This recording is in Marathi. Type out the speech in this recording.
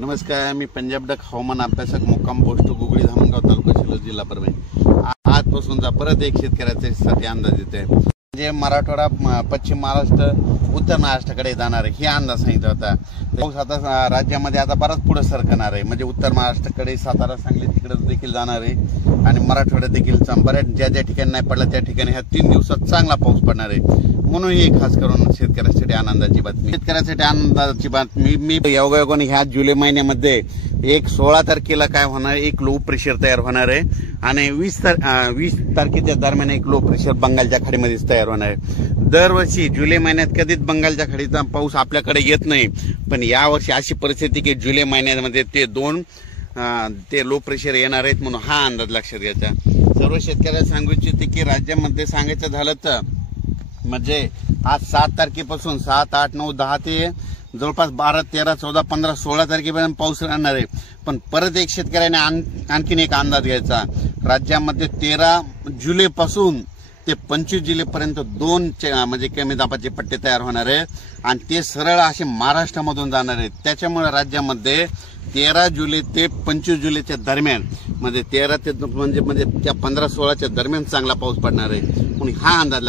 नमस्कार, मी पंजाब डक हवामान अभ्यासक मुक्काम पोस्ट गुगळी धामणगाव तालुका शिल्लोळ जिल्हा परभणी। आजपासूनचा परत एक शेतकऱ्यासाठी अंदाज येते म्हणजे मराठवाडा, पश्चिम महाराष्ट्र, उत्तर महाराष्ट्राकडे जाणार आहे, हे अंदाज सांगितला होता। पाऊस आता राज्यामध्ये आता बराच पुढे सरकणार आहे, म्हणजे उत्तर महाराष्ट्राकडे सातारा, सांगली तिकडे देखील जाणार आहे आणि मराठवाड्यात देखील बऱ्याच ज्या ठिकाणी नाही पडला त्या ठिकाणी ह्या 3 दिवसात चांगला पाऊस पडणार आहे। म्हणून ही खास करून शेतकऱ्यासाठी आनंदाची बातमी। शेतकऱ्यासाठी आनंदाची बातमी मी योगायोगाने ह्या जुलै महिन्यामध्ये 16 तारखेला काय होणार, एक लो प्रेशर तयार होणार आहे आणि 20 तारखेच्या दरम्यान एक लो प्रेशर बंगालच्या खाडीमध्ये तयार होणार आहे। दरवर्षी जुलै महिन्यात कधीच बंगालच्या खाडीचा पाऊस आपल्याकडे येत नाही, पण यावर्षी अशी परिस्थिती की जुलै महिन्यामध्ये ते लो प्रेशर येणार आहेत, म्हणून हा अंदाज लक्षात घ्यायचा। सर्व शेतकऱ्यांना सांगू इच्छिते की राज्यामध्ये सांगायचं झालं तर म्हणजे आज 7 तारखेपासून 7, 8, 9, 10 ते जवळपास 12, 13, 14, 15, 16 तारखेपर्यंत पाऊस राहणार आहे। पण परत एक शेतकऱ्याने आणखीन एक अंदाज घ्यायचा। राज्यामध्ये 13 जुलैपासून ते 25 जुलैपर्यंत 2 म्हणजे कमी दाबाचे पट्टे तयार होणार आहे आणि ते सरळ असे महाराष्ट्रामधून जाणार आहेत। त्याच्यामुळे राज्यामध्ये 13 जुलै ते 25 जुलैच्या दरम्यान म्हणजे 13 ते म्हणजे त्या 15-16च्या दरम्यान चांगला पाऊस पडणार आहे, म्हणून हा अंदाज